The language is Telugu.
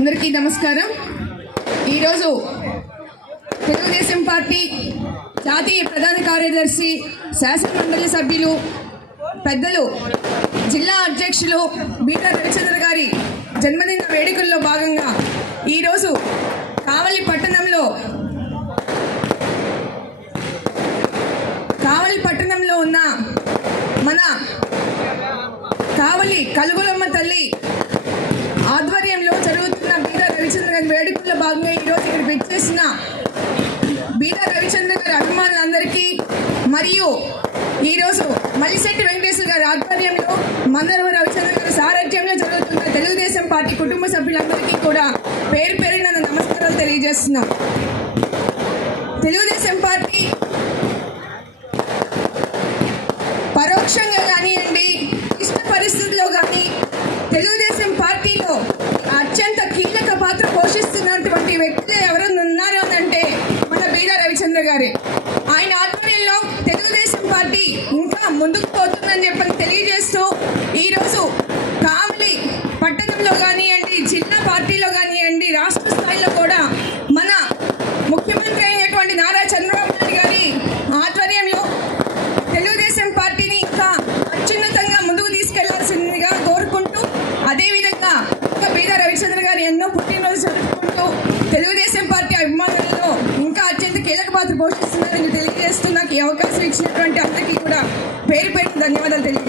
అందరికీ నమస్కారం. ఈరోజు తెలుగుదేశం పార్టీ జాతీయ ప్రధాన కార్యదర్శి, శాసనమండలి సభ్యులు, పెద్దలు, జిల్లా అధ్యక్షులు బీదా రవిచంద్ర గారి జన్మదిన వేడుకల్లో భాగంగా ఈరోజు కావలి పట్టణంలో ఉన్న మన కావలి కలుగులమ్మ తల్లి ఆధ్వర్యంలో జరుగుతున్న బీదా రవిచంద్ర గారి వేడుకల్లో భాగంగా ఈరోజు ఇక్కడ విచ్చేసిన బీదా రవిచంద్ర గారి అభిమానులందరికీ మరియు ఈరోజు మల్లిశెట్టి వెంకటేశ్వర గారి ఆధ్వర్యంలో మందరవ రవిచంద్ర గారి సారథ్యంలో జరుగుతున్న తెలుగుదేశం పార్టీ కుటుంబ సభ్యులందరికీ కూడా పేరు పేరున నమస్కారాలు తెలియజేస్తున్నాం. తెలుగుదేశం పార్టీ పరోక్షంగా కానివ్వండి, ఇష్ట పరిస్థితుల్లో కానీ తెలుగుదేశం పార్టీలో అత్యంత కీలక పాత్ర పోషిస్తున్నటువంటి వ్యక్తులు ఎవరైనా ఉన్నారు అని అంటే మన బీదా రవిచంద్ర గారే. ఆయన ఆధ్వర్యంలో తెలుగుదేశం పార్టీ ఇంకా ముందుకు పోతుందని చెప్పని తెలియజేస్తూ ఈరోజు కావలి పట్టణంలో కానివ్వండి, జిల్లా పార్టీలో కానివ్వండి, రాష్ట్ర స్థాయిలో కూడా మన ముఖ్యమంత్రి అయినటువంటి నారా చంద్రబాబు నాయుడు గారి ఆధ్వర్యంలో తెలుగుదేశం పార్టీని ఇంకా అత్యున్నతంగా ముందుకు తీసుకెళ్లాల్సిందిగా కోరుకుంటూ, అదేవిధంగా ఇంకా బీదా రవిచంద్ర గారు ఎన్నో పుట్టినరోజు జరుపుకుంటూ తెలుగుదేశం పార్టీ అభిమానులలో ఇంకా అత్యంత కీలక పాత్ర పోషిస్తున్నారని తెలియజేస్తూ నాకు ఈ అవకాశం ఇచ్చినటువంటి అందరికీ కూడా పేరు ధన్యవాదాలు తెలియజేస్తున్నాను.